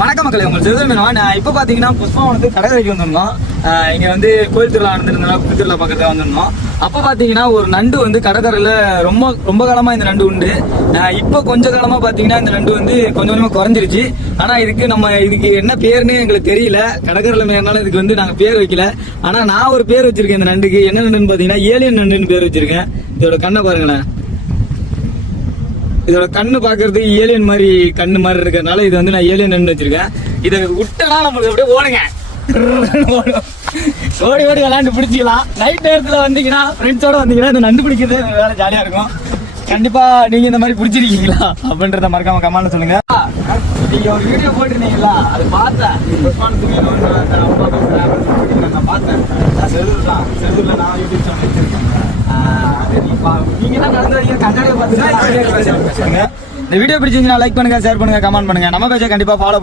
வணக்க மக்களே, உங்கள் செல்வமேனவா. நான் இப்போ பார்த்தீங்கன்னா புஷ்பவனத்துக்கு கடற்கரைக்கு வந்திருந்தோம். இங்கே வந்து கோயில் திருவிழா நடந்திருந்தனால திருவிழா பக்கத்தில் வந்திருந்தோம். அப்போ பார்த்தீங்கன்னா ஒரு நண்டு வந்து கடற்கரையில் ரொம்ப காலமாக இந்த நண்டு உண்டு. இப்போ கொஞ்ச காலமாக பார்த்தீங்கன்னா இந்த நண்டு வந்து கொஞ்சம் கொஞ்சமாக குறைஞ்சிருச்சு. ஆனால் இதுக்கு என்ன பேருன்னு எங்களுக்கு தெரியல. கடற்கரையில் மேறனால இதுக்கு வந்து நாங்கள் பேர் வைக்கல. ஆனால் நான் ஒரு பேர் வச்சிருக்கேன் இந்த நண்டுக்கு. என்ன நண்டுன்னு பார்த்தீங்கன்னா ஏலியன் நண்டுன்னு பேர் வச்சிருக்கேன். இதோட கண்ணை பாருங்களேன். இதோட கண்ணு பாக்குறது ஏலியன் மாதிரி கண்ணு மாதிரி இருக்கிறதுனால இது வந்து நான் ஏலியன் நண்டு வச்சிருக்கேன். இதை விட்டனா நம்மளுக்கு அப்படியே ஓடுங்க, ஓடி ஓடி விளையாண்டு பிடிச்சிக்கலாம். நைட் நேரத்துல வந்தீங்கன்னா ஃப்ரெண்ட்ஸோட வந்தீங்கன்னா இந்த நண்டு பிடிக்கிறது வேலை ஜாலியா இருக்கும். கண்டிப்பா நீங்க இந்த மாதிரி பிடிச்சிருக்கீங்களா அப்படின்றத மறக்காம கமெண்ட்ல சொல்லுங்க. நீங்க ஒரு வீடியோ போட்டிருந்தீங்களா, அது பார்த்தேன். நான் பார்த்தேன். செல்லூர்ல நான் யூடியூப் சேனல் வச்சிருக்கேன். நீங்க என்ன நடந்து வரீங்க கண்ணாடியை பார்த்துட்டு இந்த வீடியோ பிடிச்சிருந்தீங்கன்னா லைக் பண்ணுங்க, ஷேர் பண்ணுங்க, கமெண்ட் பண்ணுங்க. நம்ம பேஜை கண்டிப்பா ஃபாலோ